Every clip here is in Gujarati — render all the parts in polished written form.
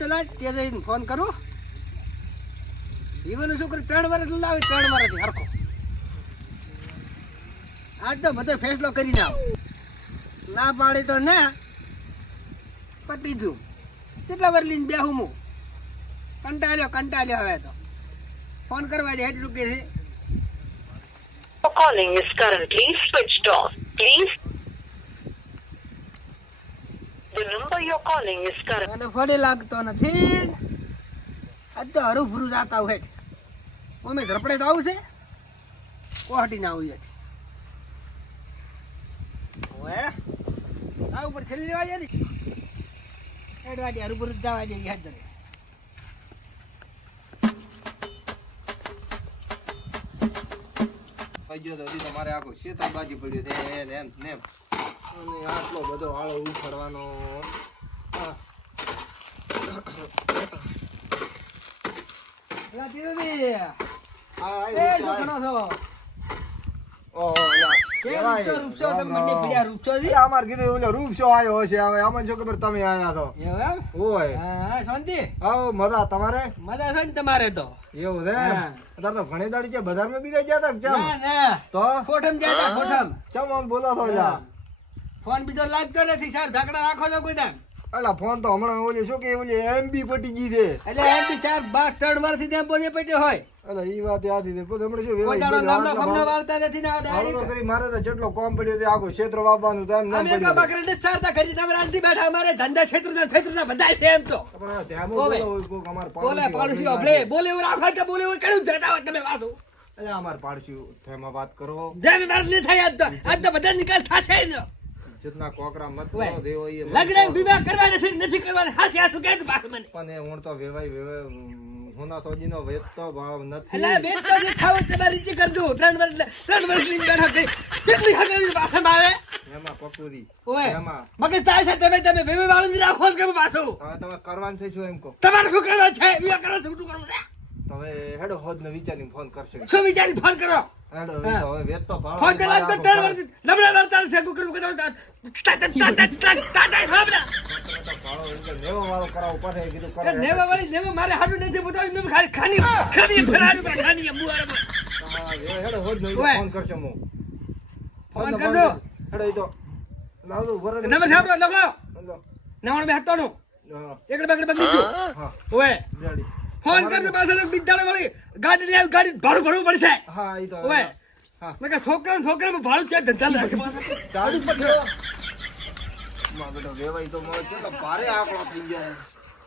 તો લાજ તે જઈને ફોન કરું ઈવન શું કરી 3 વર્ષ લાવે 3 વર્ષથી હરખો આજ તો બધો ફેસલો કરીને આવ ના પાડી તો ના પતી ગયું કેટલા વાર લઈને બેહું હું કંટાળ્યો હવે તો ફોન કરવા દે 60 રૂપિયા છે Calling is currently switched off. Please. The number you're calling is currently. મને ફોને લાગતો નથી આજ તો હરું ફરું જાતા હોય ઓમે ઝડપડે તો આવું છે કોહટી ના આવું છે ઓએ આ ઉપર છેલ્લી લેવા જાય ને એડવા દે હરું ફરું જવા દે યાદ કરે ગયો તો હજી મારે આખો શેતર બાજી પડ્યો છે એમ નેમ અને આટલો બધો આળો ઉખડવાનો લા તીરદી આ એ જોખનો છો ઓહો કે રૂપસો તમે મંડે પડ્યા રૂપસો જી અમાર કીધું ઓલો રૂપસો આવ્યો હશે હવે આમાં જો ખબર તમે આયા છો એમ ઓય હા શાંતિ આવો મજા તમારે મજા છે ને તમારે તો એવું છે અત્યારે તો ઘણી દાડી છે બજારમાં બીજા ગયા તા કેમ ના ના તો કોઠમ જાય કોઠમ કેમ આમ બોલો છો જા ફોન બીજો લાગતો નથી સર ઢાકડા રાખો છો કોઈ દાન અલા ફોન તો હમણાં ઓલી શું કે ઓલી એમબી પટી ગઈ છે એટલે એમ બી 3 વર્ષથી ત્યાં પોજે પેટે હોય અલા ઈ વાત યાદ હતી પણ હમણાં શું કોડાનો નામનો ફમનો વાળતા નથી ને આવડે હાલો કરી મારે તો જેટલો કોમ પડ્યો તે આખો ક્ષેત્ર વાવવાનું તો એમ નામ અમે કા બકરે ને ચારતા કરી તમે રાંધી બેઠા અમારે ધંધા ક્ષેત્રના બધા છે એમ તો પણ ધ્યાન બોલો કોઈ અમાર બોલે પાડોશી ઓબલે બોલે એવું રાખો કે બોલે એવું કર્યું જતા હોય તમે વાસો અરે અમાર પાડશું થેમાં વાત કરો જેમ વાત નહીં થાય આજ તો બધા નિકાલ થશે ને જેટના કોકરા મત કરો દેવો એ લગ્ન વિવાહ કરવા નથી કરવા હાસી હાસું કહે તો બાકી મને પણ એ હું તો વેવાય હોના સોજીનો વેચતો ભાવ નથી એટલે બેન તો જે ખાવ તમારી રીતે કરજો 3 વર્ષ ની બેઠા થઈ કેટલી હગવી પાછા આવે એમાં પકુદી ઓય એમાં મગે ચાય છે તમે વેવે વાળું રાખો કે પાછો હવે તમે કરવાનું છે શું એમ કહો તમારે શું કરવા છે વિવાહ કરો છો શું કરવું છે તો હવે હેડો હોદ ને વિચારીને ફોન કરશે શું વિચારી ફોન કરો હેડો હવે વેચતો ભાવ ફોન કલાક તો 3 વર્ષ લબડા વાળતા છે ગુકર ગુકર ટાટા હબડા ભાડો એટલે નેવો વાળો કરાવો પછી કીધું કરો નેવા વાળી નેવા મારે હાડું નથી બતાવી મેં ખાલી ખાની ફરાડી ખાની મુવારે હેડો હોદ ને ઓય. ફોન કરશે હું ફોન કરજો હેડો ઈ તો લાવ દો વરદ નંબર સાંભળો લખો હેડો. 91 હા એકડે બગડે બગડી ગયો હા ઓય રેડી ફોન કરજો પાછળ બિદ્દાળે વાળી ગાડી લઈ આવી ગાડી ભાડું ભરવું પડશે હા ઈ તો ઓય હા મેં કે છોકરા ભાડું છે ધંધા રાખે ચાલુ પડ્યો માં બેટો વેવાઈ તો મને કેટલો ભારે આંકડો થઈ જાય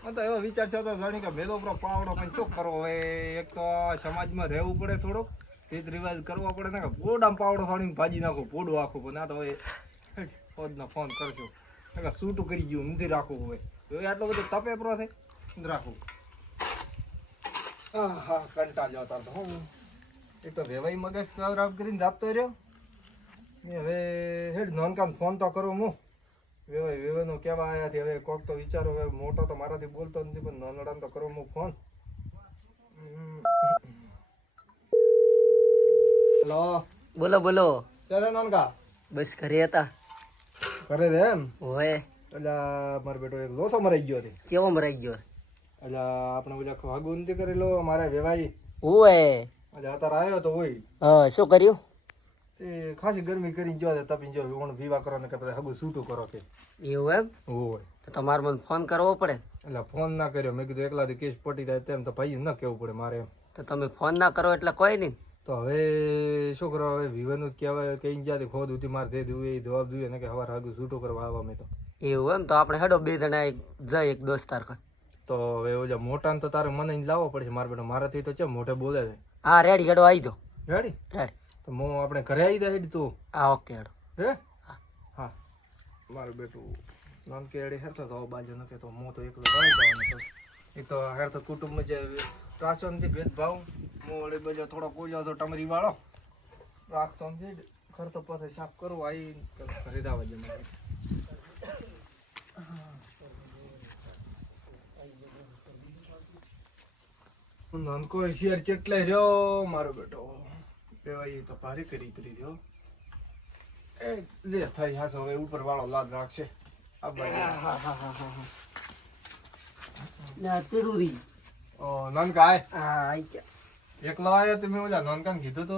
મને તો એવો વિચાર છે તો જાણી કે મેલો પર પાવડો પણ ચોક કરવો હવે એક તો સમાજમાં રહેવું પડે થોડોક રીત રિવાજ કરવો પડે ને કે પોડામાં પાવડો સાડીને ભાજી નાખો પોડું આખું પણ ના તો હવે ફોનનો ફોન કરજો કે સૂટું કરી ગયું નથી રાખવું હવે હવે આટલો બધો તપે પ્રો થાય નથી રાખવું હા કંટાળ્યો તાર તો હું એક તો વેવાઈ મગજ રાવ કરીને જાતો રહ્યો એ હવે હેડ નોનકાન ફોન તો કરું હું વેવાઈનો કેવા આયા થી હવે કોક તો વિચારો હવે મોટો તો મારાથી બોલતો નથી પણ નાનડાને તો કરું હું ફોન હેલો બોલો બોલો ચાલે નાનકા બસ ઘરે હતા કરે છે એમ ઓય એટલે મારો બેટો એક લોસો મરાઈ ગયો છે કેવો મરાઈ ગયો એટલે આપણે ઓલા વાગુ નથી કરેલો મારે વેવાઈ ઓય એટલે અત્યારે આવ્યો તો હોય હા શું કર્યું તે ખાસી ગરમી કરી ગયો છે તપી ગયો ઓણ વિવાહ કરો ને કે પછી હગું છૂટું કરો કે એવું એમ હોય તો તમારે મને ફોન કરવો પડે એટલે ફોન ના કર્યો મેં કીધું એકલાથી કેસ પટી જાય તેમ તો ભાઈ ન કેવું પડે મારે એમ તો તમે ફોન ના કરો એટલે કોઈ નહીં તો હવે શું કરો હવે વિવાહનું જ કહેવાય કઈ જ્યાંથી ખોદ ઉતી મારે દે દેવું એ જવાબ જોઈએ ને કે હવાર હગું છૂટું કરવા આવવા મેં તો એવું એમ તો આપણે હેડો બે જણા જાય એક દોસ્તાર કર તો હવે ઓલા મોટાને તો તારે મને લાવવો પડશે મારે બેટો મારાથી તો છે મોઢે બોલે છે હા રેડી હેડો આવી જાઓ રેડી રેડી તો હું આપણે ઘરે આવી જાય તું હા ઓકે હેડો હે હા મારું બેટું નાનકે એડી હેરતો તો બાજુ નથી તો હું તો એકલો ભણી જવાનું તો એક તો હેરતો કુટુંબમાં જે રાચો નથી ભેદભાવ હું વળી બાજુ થોડો કોલ્યો તો ટમરી વાળો રાખતો નથી ઘર તો પછી સાફ કરવું આવી ઘરે દાવા જ નાનકો શેર ચેટલે રહ્યો મારો બેટો પેવાઈ તો ભારે કરી રહ્યો એ જે થઈ હાસો હવે ઉપર વાળો લાદ રાખશે આ બાજુ ના તેરુરી નાનકા આય હા આઈ ગયા. એકલો આયો તમે ઓલા નાનકાને કીધું તો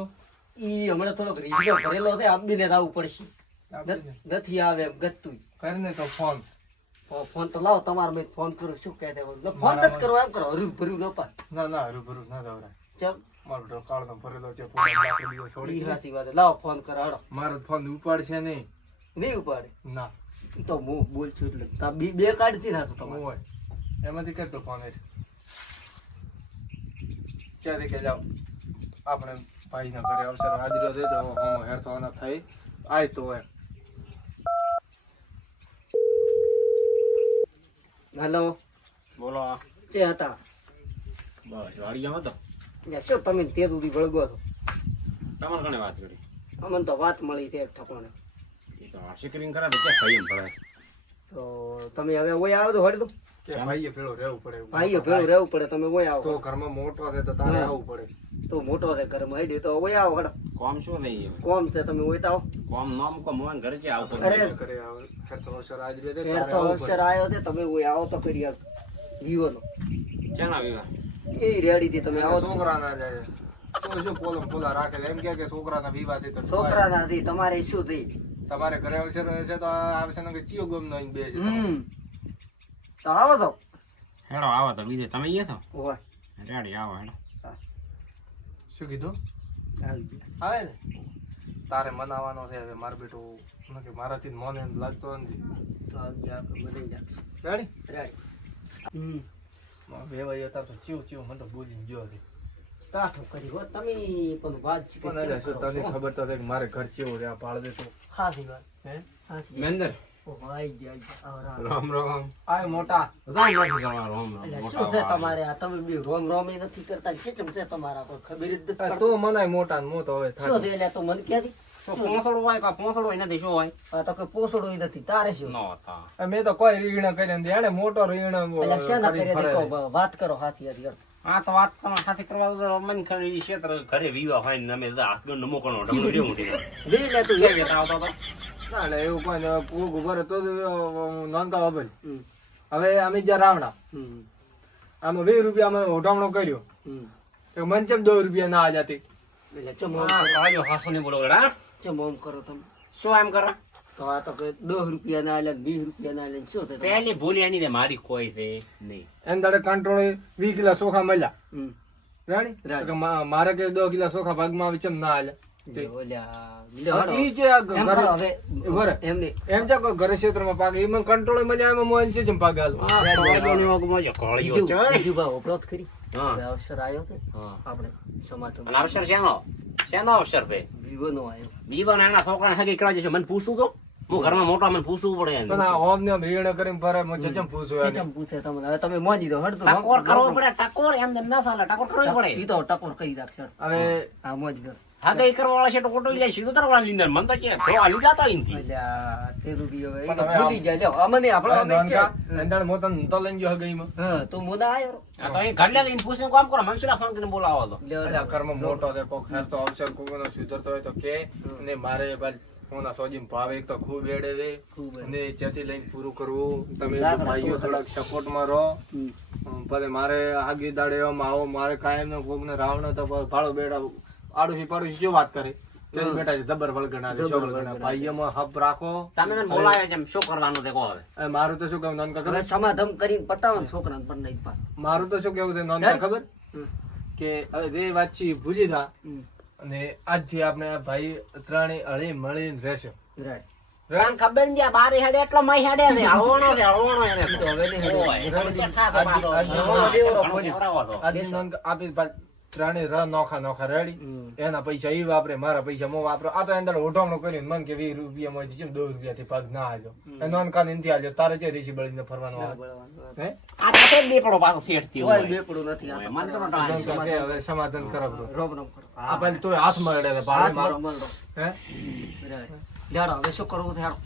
ઈ હમણાં થોડોક રીઝનો ભરેલો છે આપીને જ આવવું પડશે. આપીને. નથી આવે એમ ગતું. કરીને તો ફોન ફોન તો લાવો તમારે મેં ફોન કરું શું કહે છે ફોન જ કરવા એમ કરો હરું ભર્યું ન પાડ ના હરું ના દવરાય ચમ મારો બેટો કાળનો ભરેલો છે પોતાનો લાકડો બીજો ઈ છોડી દે. હાસી વાત લાવો ફોન કરો હડો મારો ફોન ઉપાડશે નહીં નહીં ઉપાડે ના ઈ તો હું બોલ છું એટલે તા બે કાઢતી ના તો તમારે હોય એમાંથી કરતો ફોન એ ક્યાંથી કે જાવ આપણે ભાઈના ઘરે અવસર હાજરી દે તો હમ હેર થવાના થઈ આય તો એમ હેલો બોલો જે હતા બસ વાડીયામાં તો એટલે શું તમે તે સુધી વળગો છો તમારે ઘણી વાત કરી અમને તો વાત મળી છે એક ઠકોણે એ તો આશીકરીને કરે તો ક્યાં ભાઈ એમ પડે તો તમે હવે ઓય આવો તો હળી દો કે ભાઈએ ભેળો રહેવું પડે એવું. ભાઈએ ભેળું રહેવું પડે તમે ઓય આવો તો ઘરમાં મોટો છે તો તારે હા. આવવું પડે તો મોટો છે ઘરમાં હેડી તો ઓય આવો હડો કોમ શું થઈ ગયું કોમ છે તમે ઓય તો આવો કોમ નામ કો મોહન ઘરે છે આવતો અરે ઘરે આવે હેર તો અવસર હાજરી દે ફેર તારે તો આવવું અવસર આવ્યો છે તમે ઓય આવો તો કરી યાર વિવોનો ચાના વિવાહ એ રેડી થી તમે પડે. આવો તો. છોકરા ના જાય તો શું પોલા રાખે છે. એમ કે છોકરાના વિવાહ થી તો છોકરા નથી તમારે શું થઈ તમારે ઘરે અવસર હશે તો આવશે ને કે ચિયો ગમ નો બે છે તો આવો તો હેડો આવો તો બીજે તમે અહીંયા છો ઓય રેડી આવો હેડો શું કીધું આવી ગયા. આવે ને તારે મનાવાનો છે હવે માર બેટો કે મારાથી મોને લાગતો નથી તો આવી ગયા આપણે બધે જાગશું રેડી રેડી વેવાઈ હતા તો ચિયો મને તો બોલી ગયો હતી કાઠું કરી હો તમે પણ વાત છે પણ અલ્યા શું તને ખબર તો છે કે મારે ઘર ચેવું રે પાળ દે તો હાસી વાત હે હાસી મેંદર ઓ આઈ ગયા આવરા રામ રામ આય મોટા રામ નથી કરવાનો રામ રામ એટલે શું છે તમારે આ તમે બી રોમ રોમ નથી કરતા ચીચમ છે તમારા કોઈ ખબર જ નથી આ પડતી. તો મનાય મોટા ને મો તો હવે શું થાય છે એટલે તો મને ક્યાંથી શું પોસડો હોય કા પોસડો હોય નથી શું હોય આ તો કોઈ પોસડો નથી તારે શું નો હતા મેં તો કોઈ રીંગણા કરી નથી એને મોટો રીંગણા એટલે શેના કરીને કરે ફરે દેખો છે. વાત કરો હાથી હાથી આ તો વાત તમારે સાથે કરવા તો મન ખરી ક્ષેત્ર ઘરે વિવાહ હોય ને અમે હાથ નમો કરનો ઢમણું જેવું ઉઠી લે લે તું જાય વેતા આવતો તો ના એટલે એવું કોઈ ને પૂગ ભરે તો નાનકા બાબલ હમ હવે અમે જ્યાં રાવણા હમ આમાં 20 રૂપિયા અમે ઓઢામણો કર્યો હમ તો મને ચમ 2 રૂપિયા ના આ જાતી એટલે ચમો આ કાળિયો હાસો ને બોલો ગડા ચમો એમ કરો તમે શું એમ કરે તો આ તો કોઈ 10 રૂપિયા ના લે 20 રૂપિયા ના લે શું થાય તમારે? પહેલી ભૂલ એની ને મારી કોઈ છે નહીં એને દાડે કંટ્રોલ 20 કિલો ચોખા મળ્યા હમ રાણી રાણી. તો કે મારે કે 2 કિલો ચોખા ભાગમાં આવી ચમ ના આલે ઓલ્યા લે હળો. ઈ જે આ એમ ઘરે કરો હવે બરે એમ નહીં એમ છે કે ઘરે ક્ષેત્રમાં પાકે ઈ મને કંટ્રોલ મળ્યા એમાં મોન છે જેમ પાકે હાલ આ કાળિયો ને ઓગમાં જો કાળિયો બીજું છે બીજું ભાવ અપલોડ કરી હા. હવે અવસર આવ્યો છે હા આપણે સમાચાર અને અવસર શેનો શેનો અવસર છે વિવો નો આવ્યો બીજો નાના છોકરાને હગી કરવા જશે મને પૂછું તો હું ઘરમાં મોટા મને પૂછવું પડે એને. પણ આ હોમ ને રીણ કરીને ફરે મને ચમ પૂછું એને. ચમ પૂછે તમને હવે તમે મોજી દો હડતો ટકોર કરવો પડે ટકોર એમ તેમ ના ચાલે ટકોર કરવી પડે ઈ તો ટકોર કરી રાખશે હવે આ મોજ દો હગી કરવા વાળા છે તો કોટો લે સીધો તરવા લીંદર મન તો કે તો આલી જાતો અહીંથી એટલે આ તે રૂપિયો હવે ઈ પણ તો હવે ભૂલી જાય લ્યો અમને આપણો અમે છે નાનકા એંદાડ મોતન તો લઈને ગયો હગઈમાં હા તું મોદા આયો આ તો અહીં ઘર લે જઈને પૂછીને કામ કરો મનસુલા ફોન કરીને બોલાવો તો લ્યો અલ્યા કર્મ મોટો છે કોક હેર તો અવસર કોકનો સુધરતો હોય તો કે ને મારે ભાઈ કોના સોજીમ ભાવ એક તો ખૂબ એડે છે ખૂબ એડે. ને ત્યાંથી લઈને પૂરું કરવું તમે લાકડા ભાઈઓ તો થોડાક સપોર્ટમાં રહો હમ. પછી મારે આગી દાડે એમ આવો મારે કાયમ ને કોક ને રાવણ તો ભાડો બેડા આડોશી પાડોશી શું વાત કરે કે બેટા છે જબર વળગણા છે શું વળગણા ભાઈઓમાં હપ રાખો તમે મને બોલાવ્યા છે એમ શું કરવાનું તે કહો હવે એ મારું તો શું કેવું નાનકા હવે ખબર સમાધાન કરીને પટાવો ને છોકરાને પણ નહીં પા મારું તો શું કેવું છે નાનકા ખબર હમ. કે હવે જે વાત છે ઈ ભૂલી થા હમ. અને આજથી આપણે આ ભાઈ ત્રણેય હળી મળીને રહેશે રાઈટ તને ખબર ને જ્યાં બારી હેડે એટલો મય હેડે છે હળવણો છે હળવણો એને ઈ તો હવે નહીં હેડે. ઓય, તમે ચેક ખાતો પાછો. આજની હા, દેવડો ઘણો ખોલી. કેવડાવો છો. આજની નોંધ આપી ત્રણેય ર નોખા નોખા રેડી હમ. એના પૈસા ઈ વાપરે મારા પૈસા મો વાપરો આ તો અંદર ઓઢામણો કર્યું મન કે 20 રૂપિયા માં જેમ 2 રૂપિયા થી પગ ના આલ્યો એ નોન કાન ઇનથી આલ્યો તારે જે રીસી બળીને ફરવાનો આવે હે આ તો છે જ દીપડો પાછો ફેટતી કોઈ હોય. બેપડું નથી આ તો. મને તો નતો નોન કાન કે હવે સમાધાન કરાવ રોમ રોમ કરો આ પેલી તોય હાથમાં રેડે છે ભાડે મારો હાથ મળો. હે રાઈટ. લેડો હવે શું કરવું છે હાલો.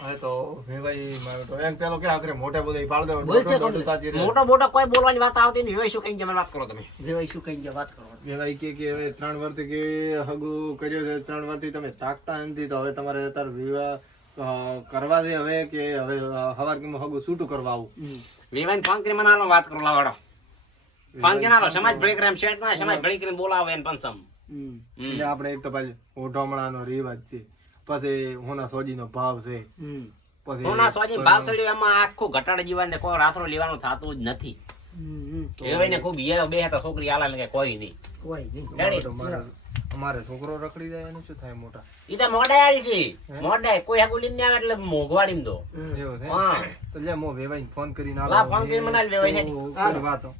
હવે તો વેવાઈ મારો તો એમ પેલો કે આખરે મોટે બોલે પાડ દો બોલ છે દોઢું તાજી રહે. મોટો મોટો કોઈ બોલવાની વાત આવતી નહીં હવે શું કઈ તમે વાત કરો તમે વેવાઈ શું કઈ ગયા વાત કરવાની વેવાઈ કે હવે 3 વર્ષથી કે હગુ કર્યો છે 3 વર્ષથી તમે તાકતા નથી તો હવે તમારે અત્યારે વિવાહ કરવા દે હવે કે હવે હવાર કે હગુ છૂટું કરવા આવું વેવાઈને ફોન કરી મને હાલો વાત કરો લાવડો ફોન કરીને હાલો સમાજ ભળી કરે એમ શેઠ ના સમાજ ભળી કરીને બોલાવે એને પંસમ એટલે આપણે એક તો પાછી ઓઢમણાનો રિવાજ છે, પછી હોના સોજીનો ભાવ છે, પછી સોના સોજી ભાવ સડ્યો એમાં આખું ઘટાડે જીવાને કોઈ રાસરો લેવાનું થતું જ નથી. વેવાઈને ખૂબ હિયા બે હતા છોકરી આલા કે કોઈ નહીં. કોઈ નહીં. રેડી? અમારે છોકરો રખડી જાય એનું શું થાય મોટા? ઈ તો મોઢાય આલી છે. મોઢાય કોઈ હાગુ લીને આવે એટલે મોંઘવાડીમાં તો. એવું છે? હા. તો લે મો વેવાઈને ફોન કરીને લા ફોન કરી મને આલી વેવાઈ છે. હાલ વાતો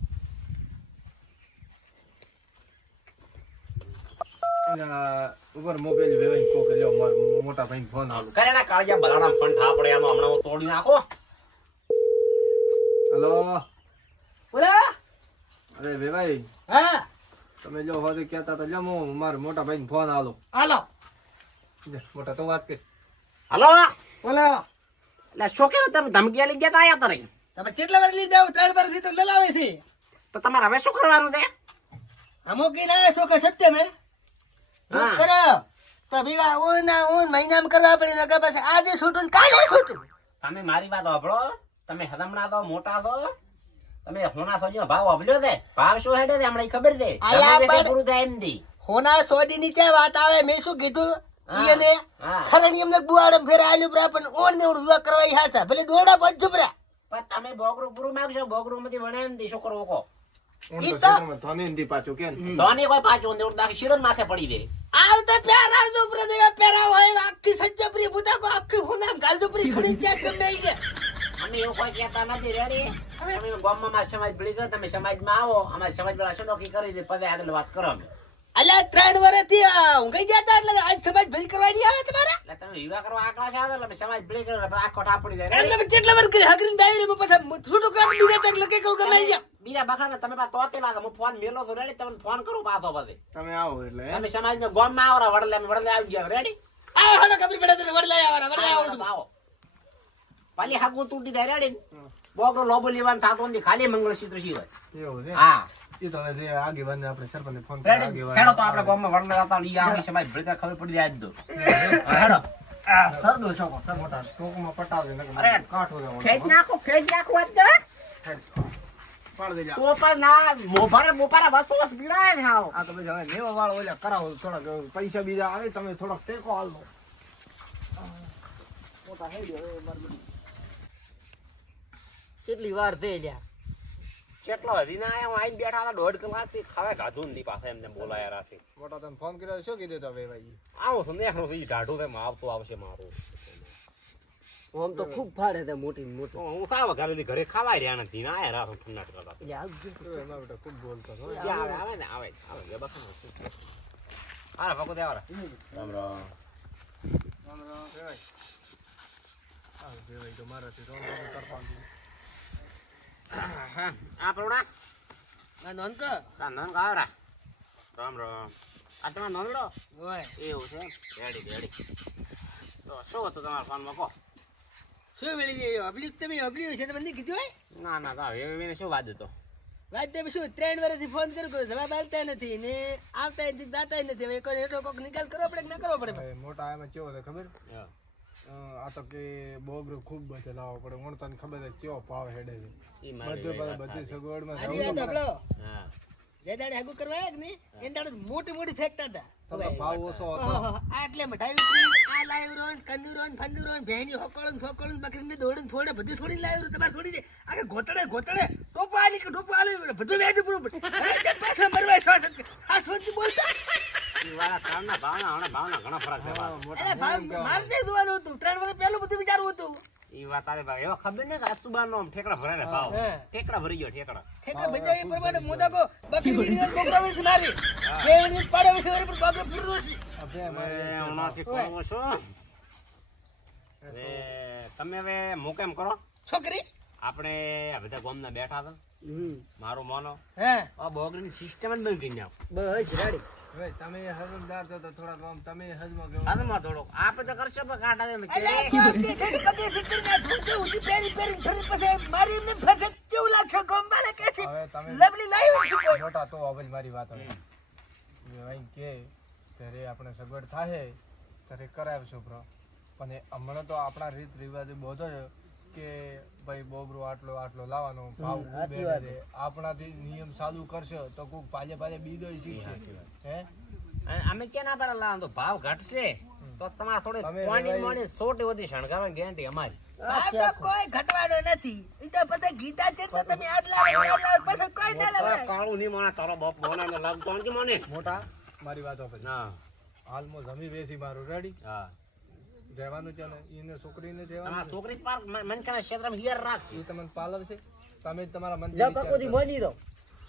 એના ઉપર મોબાઈલ વેવાઈને કોક લ્યો માર મોટા ભાઈને ફોન આલો. કરેલા કાળિયા બલાડા ફંડ થા પડે આમાં હમણાં હું તોડી નાખો. હલો, બોલા અરે વેવાઈ હા તમે જો હોતે કહેતા હતા લ્યો મો માર મોટા ભાઈને ફોન આલો. હાલો લે, મોટા તો વાત કર. હલો બોલા એટલે શું કેવું તમે ધમકી આલી ગયા તા આયા તારે તમે કેટલા વાર લીધા 3 વર્ષથી તો લલાવે છે તો તમારે હવે શું કરવાનું છે? અમુક કી ના છો કે સત્ય મે જો હા. કરો તો ભીગા ઓન મહિનામાં કરવા પડે ને કે બસ આજે છૂટું ને કાલે છૂટું. તમે મારી વાત સાંભળો. તમે હદમણા તો મોટા તો તમે હોના સોજીનો ભાવ અભલ્યો છે. ભાવ શું હેડે છે હમણાં ઈ ખબર છે? આલા તમે પણ- પૂરું થાય એમ દી. હોના સોડી ની ક્યાં વાત આવે મેં શું કીધું હા. ઈને હા. ખરણી એમને બુઆડમ ફેર આલ્યું પ્રા પણ ઓન ને વિવાહ કરવા ઈ હાચા ભલે દોડા પજ જબરા પણ તમે બોગરું પૂરું માંગશો બોગરું માંથી વણે એમ દી શું કરવું કહો? હું ઈ તો તો- ક્ષેત્રમાં ધોની નથી પાછું કે ને. ધોની કોઈ પાછું ને દાખી શિરન માથે પડી દે. આવતા પ્યારા જો પ્રદેવા પહેરા હોય આખી સજ્જપરી બુતા કો આખી હોના ગાલજપરી ખડી ક્યાં ગમે ઈ અમે એવું કોઈ કહેતા નથી. રેડી? હવે અમે ગામમાં મારા સમાજ ભળી ગયો. તમે સમાજમાં આવો અમારી સમાજ વાળા શું નક્કી કરી દે પછી આગળ વાત કરો અમે. અલ્યા 3 વર્ષથી હું કઈ જતા એટલે આજ સમાજ ભેલ કરવાની આવે તમારા એટલે તમે વિવાહ કરવા આકડા છો એટલે અમે સમાજ ભળી કર્યો એટલે આખો ટાપડી દે. એટલે તમે કેટલા વર્ષ કરી હગરીન ડાયરી માં પછી છૂટું કરવા બીજા તક લગે કહું ગમે ઈ બીજા બખાને તમે પાછા તોતે લાગે. હું ફોન મેલો તો રેડી તમને ફોન કરું પાછો પછી. તમે આવો એટલે હે? તમે સમાજમાં ગામમાં આવો વડલે અમે વડલે આવી ગયા. રેડી? આ હડા ખબર પડે તને વડલાય આવરા વડલાય આવડું આવો. પાલી હાગુ તૂટી જાય. રેડી? બોગરો લોબો લેવાનું થાતો નથી. ખાલી મંગળસૂત્ર સિવાય. એવું છે? હા. એ તો હવે જે આગેવાનને આપણે સરપંચને ફોન રેડી? હેડો તો આપણે ગામમાં વડલે જતા લઈ આવી સમાજ ભળી ખબર પડી જાય આજ તો. હા, હેડો. સરદો છોકો મોટા ટોકમાં પટાવજે નકર અરે, કાઠો દેવાનો. ખેંચ નાખો આજ તો. પાડ દેજે. તો પણ ના મોપારા વસ્તુ પીડાય ને હાવ. આ તો પછી હવે લેવા વાળો ઓલા કરાવો થોડાક પૈસા બીજા આવે તમે થોડોક ટેકો હાલ દો. કેટલી વાર થઈ લ્યા. કેટલો હજી ના આયા હું આઈને બેઠા હતા 1.5 કલાકથી ખાવે ગાધું નથી પાછા એમને બોલાયા રાશે. મોટા તમે ફોન કર્યો શું કીધું તો ભાઈ? આવું છું નેહરો થી ઢાઢું થાય આવતો આવશે મારું. આમ તો ખૂબ ફાડે છે મોટી ને મોટી. તો હું સાવ ઘરે ખાવાય રહ્યા નથી ના આયા રાત ઠંડા ઠંડા. એટલે આવજો. એમાં બેટા ખૂબ બોલતો હતો. જે આવે આવે ને આવે આવે બખાનો. હા ભગવતે આવરા. રામ રામ. ભાઈ તો મારાથી તો તરફાન હા આ પ્રોણા ના નોનક તા નન આવરા. રામ રામ. આ તમારો નંદડો ઓય એવું છે રેડી. તો શું હતું તમારા ફોનમાં કહો? શું વેળી ગઈ અબલી તમે અબલી છે તમને કીધું હોય ના તો હવે શું વાત હતો? વાત તમે શું 3 વર્ષથી ફોન કર્યો કોઈ જવાબ આલતા નથી ને આવતા નથી જાતા નથી હવે કોઈ એટલો કોક નિકાલ કરવો પડે કે ના કરવો પડે ભાઈ મોટા એમાં કેવો છે ખબર? આ તો કે બોગરું ખૂબ બધે લાવવો પડે. હું તને ખબર છે કેવો ભાવ હેડે છે. ઈ મારી વાત બધી સાચી. સગવડમાં આજી જવું વાત તો આપલો હા જે દાડે આગુ કરવા આયા કે ને એ દાડે મોટી ફેંકતા હતા તો ભાવ ઓછો હતો. આ એટલે મઠાઈ આ લાવ્યો રોન કંદુરોન ફંદુરોન ભેની હોકળન ફોકળન બાકી મે દોડન ફોડે બધું છોડી લાવ્યો તમારે છોડી દે આ ગોતડે ટોપો આલી કે ટોપો આલી બધું વેડી પૂરું અરે પાછા મરવા છો આ છોડી બોલતા ઈ વાળા કામના ભાવના ઘણા ફરક છે હા, બાપ. મોટા અરે ભાઈ માર દે જોવાનું હતું 3 વર્ષ પહેલું બધું વિચારવું હતું ઈ વાત તારે ભાઈ એવા ખબર ને કે આસુબાનો આમ ઠેકડા ભરાય ને ભાવ. હા. ઠેકડા ભરી ગયો ઠેકડા. ઠેકા ભજા એ પ્રમાણે મોદા કો બકરી વિડિયો બોકરા વિશે મારી કેવણી પાડે વિશે પર બાગો ફુરદોસી અબે હવે મારે હમણાંથી કરવું શું? હવે તમે હવે મોકેમ કરો. છોકરી આપણે આ બધા ગામના બેઠા હતા. મારું માનો હે આ બોગરીની સિસ્ટમ જ બંધ કરી નાખો. બસ રેડી. ભાઈ તમે હજમદાર તો થોડાક આમ તમે હજમાં ગયો. હાથમાં થોડોક આપણે તો કરશે પણ કાંટા દે ને અલ્યા કે બાપ કે ઘડી કદી સિકર ના ઢૂંઢે ઉધી પેરી ફરી પછી મારી એમને ફરસે કેવું લાગશે ગોમવાલે કે છે હવે તમે લવલી લાવી છે કોઈ મોટા તો હવે જ મારી વાત હવે ભાઈ કે ત્યારે આપણે સગવડ થાય ત્યારે કરાવશું બ્રો. પણ હમણાં તો આપણા રીત રિવાજ બધો કે ભાઈ બોબરો આટલો આટલો લાવવાનો ભાવ ખૂબ એને દે. આપણાથી નિયમ ચાલુ કરશો તો કોક પાલે પાલે બીજો શીખશે હે અમે ક્યાં ના પાડે લાવવાનો ભાવ ઘટશે તો તમારે થોડી તમે કોણી વેવાઈ- મોણી સોટી બધી શણગારવાની ગેરંટી અમારી આ તો કોઈ ઘટવાનો નથી. ઈ તો પછી ગીતા છે તો તમે આજ લાવો પછી કોઈ ના લાવે. કાળું નહીં મને તારો બાપ મોને ને લાવતો નથી મને મોટા મારી વાતો પછી હા હાલમાં જમી બેસી મારું રેડી હા રહેવાનું છે ને એને છોકરીને તમારા રહેવાનું છોકરી પાર્ક મનકાના ક્ષેત્રમાં હિયર રાખી એ તમને પાલવશે તમે જ તમારા મન જા કાકોજી મળી દો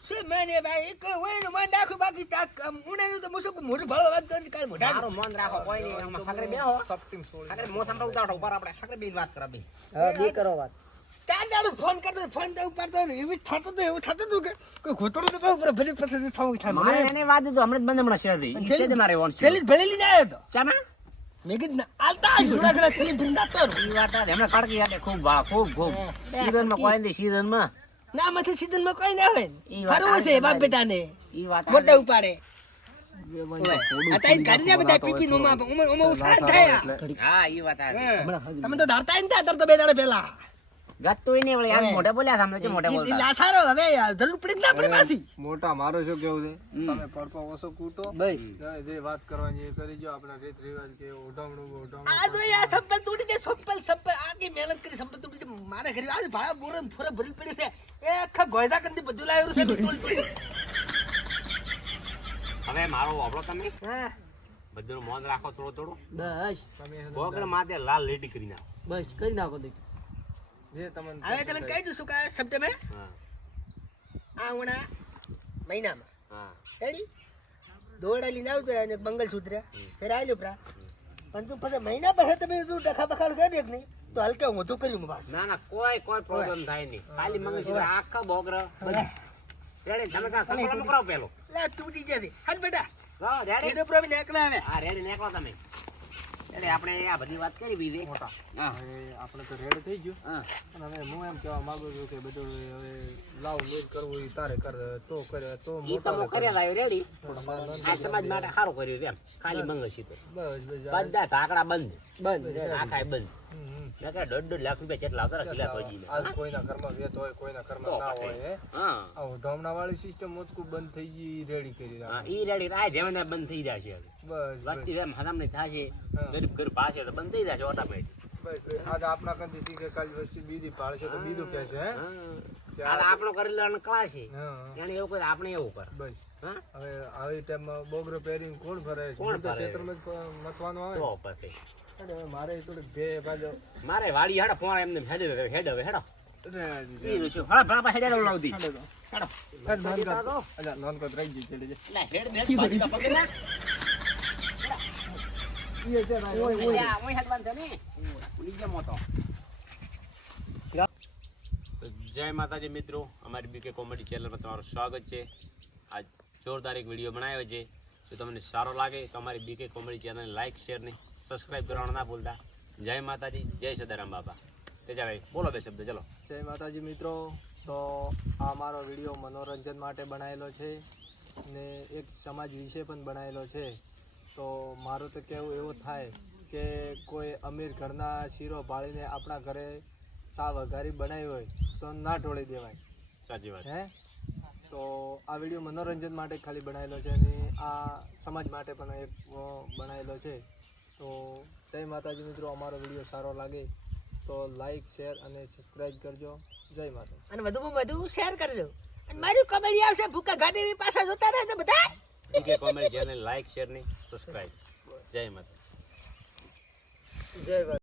શું મને ભાઈ એક હોય ને મન નાખું બાકી તાક ઉનાનું તો મુસક મોઢું ભળો વાત કરી કાલ મોઢા મારું મન રાખો કોઈ નહીં આમાં ખાકરે બેહો સપટીમ સોળી ખાકરે મોસમ પર ઉતારો ઉપર આપણે ખાકરે બે વાત કરા બે હા બી કરો વાત ચાર દાડો ફોન કરતો ફોન તો ઉપાડતો ને એવું થતું તો એવું થતું હતું કે કોઈ ઘોતડું તો બહુ ઉપર ભલી પછી થવું થાય મારે મને એને વાત દીધું હમણાં જ બંધ હમણાં શેર દી ઈ છે જ મારે વોન છે થેલી ભરેલી જ આવ્યો તો ચામાં મેં કીધું આલતા જોડા ઘણા થેલી ભરીને આપતો રહું. ઈ વાત આ હમણાં કાળકી હાટે ખૂબ વાહ ખૂબ સીઝનમાં કોઈ નથી સીઝનમાં ના માંથી સીઝન માં કોઈ ના હોય ઈ વાત ફરવું છે બાપ બેટા ને ઈ વાત મોટા ઉપાડે આ તાઈ કાઢી દે બધા પીપી નો માં ઓમાં ઉસાદ થાય હા ઈ વાત આ તમે તો ધારતા ય નતા તો બે દાડા પહેલા ગત્તુંય નહીં વળી આમ મોઢે બોલ્યા સામે મોઢે ઈ બોલતા લાસારો હવે જરૂર પડી જ ના પડે પાછી મોટા મારો શું કેવું છે તમે પડકો ઓછો કૂટો બસ જે વાત કરવાની એ કરી જો આપણા રીત રિવાજ કે ઓઢામણું આ જો યાર સંપલ તૂટી જાય સંપલ આગે મહેનત કરી સંપલ તૂટી જાય મારે ઘરે આજ ભાડા બોરે ફોરે ભરી પડી છે એ આખા ગોયદા કંદી બધું લાવ્યું છે તોડી તોડી. હવે મારો વાપરો તમે હા બધું મોન રાખો થોડું થોડું બસ તમે બોગર માથે લાલ લીટી કરી નાખો બસ કરી નાખો દે જે તમને હવે તમે કહી દઉં શું કા શબ્દ મેં હા આ ઉણા મહિનામાં હા રેડી દોરડા લઈને આવતો રહ્યા ને મંગલસૂત્ર ફેર આવેલું પ્રા પણ તું પછી મહિના પછી તમે તું ડખા બખાડ કરી દે કે નહીં તો હલકે હું તો કર્યું બસ ના ના કોઈ પ્રોબ્લેમ થાય નહીં ખાલી મંગળ સિવાય આખા બોગર રેડી તમે કા સંપર્ક કરો પેલો લે તૂટી જશે હાલ બેટા લો રેડી એનો પ્રોબ્લેમ એકલા આવે હા રેડી નીકળો તમે એટલે આપણે આ બધી વાત કરી બીજી મોટા હા હવે આપણે તો રેડ થઈ ગયું હા અને હવે હું એમ કહેવા માંગુ છું કે બધું હવે લાવ લેટ કરવું એ તારે કર તો કરે તો ઈ તો હું કર્યા લાવ્યો રેડી બસ આ સમાજ માટે સારું કર્યું છે એમ ખાલી મંગળ સિવાય બસ બધા ધાકડા બંધ બંધ આખાય બંધ મેં કહે 1.5 લાખ રૂપિયા જેટલા આવતા કિલા તોજીને આજ કોઈના ઘરમાં વેત હોય કોઈના ઘરમાં ના હોય હે હા આ ઉઢામણા વાળી સિસ્ટમ મોતકું બંધ થઈ ગઈ રેડી કરી હા રાખો. ઈ રેડી રાય જેમને બંધ થઈ જાય છે બસ બસ વસ્તી જેમ હરામની થાશે હા. ગરીબ ઘર પાસે તો બંધ થઈ જાય ઓટોમેટિક બસ આજ આપણા કંદી શીખે કાલ વસ્તી બીજી પાડશે તો બીજું કહે છે હે કે આ આપણો કરી લેવાનો ક્લાસ છે હા એને એવું કરે આપણે એવું કરે બસ હા હવે આવી ટાઈમમાં બોગરો પહેરીને કોણ ફરે છે કોણ હું તો ફરે? ક્ષેત્રમાં જ મથવાનું આવે તો પછી ને. હવે મારે થોડીક બે બાજુ મારે વાડી હેડો ફોન એમને હેડ હવે હેડો ઈ શું હળા ભણા હેડે લાવદી હેડો નોનકત રહી ગઈ ચડી લે હેડ દે બાજુ કા પકડ ના ઓય હેડવાન છે ને ઉડી ગયા મોતો જય માતાજી મિત્રો અમારી બીકે કોમેડી ચેનલમાં તમારું સ્વાગત છે આજ જોરદાર એક વિડીયો બનાવ્યો છે જો તમને સારો લાગે તો અમારી બીકે કોમેડી ચેનલને લાઈક શેર ને સબસ્ક્રાઇબ કરવાનું ના ભૂલતા જય માતાજી જય સદારામ બાપા તેજાભાઈ બોલો બે શબ્દ ચલો જય માતાજી મિત્રો તો આ મારો વિડીયો મનોરંજન માટે બનાવેલો છે ને એક સમાજ વિશે પણ બનાવેલો છે તો મારું તો કહેવું એવું થાય કે કોઈ અમીર ઘરના શીરો ભાળીને આપણા ઘરે સા વઘારી બનાવી હોય તો ના ઢોળી દેવાય સાચી વાત હે તો આ વિડીયો મનોરંજન માટે ખાલી બનાવેલો છે અને આ સમાજ માટે પણ એક બનાવેલો છે તો જય માતાજી મિત્રો અમારો વિડીયો સારો લાગે તો લાઈક શેર અને સબસ્ક્રાઈબ કરજો જય માતા અને વધુમાં વધુ શેર કરજો અને મારું કમેડી આવશે ભૂકા ગાડી પાછા જોતા રહેજો બધા બીકે કોમેડી ચેનલ લાઈક શેર ને સબસ્ક્રાઇબ જય માતા જય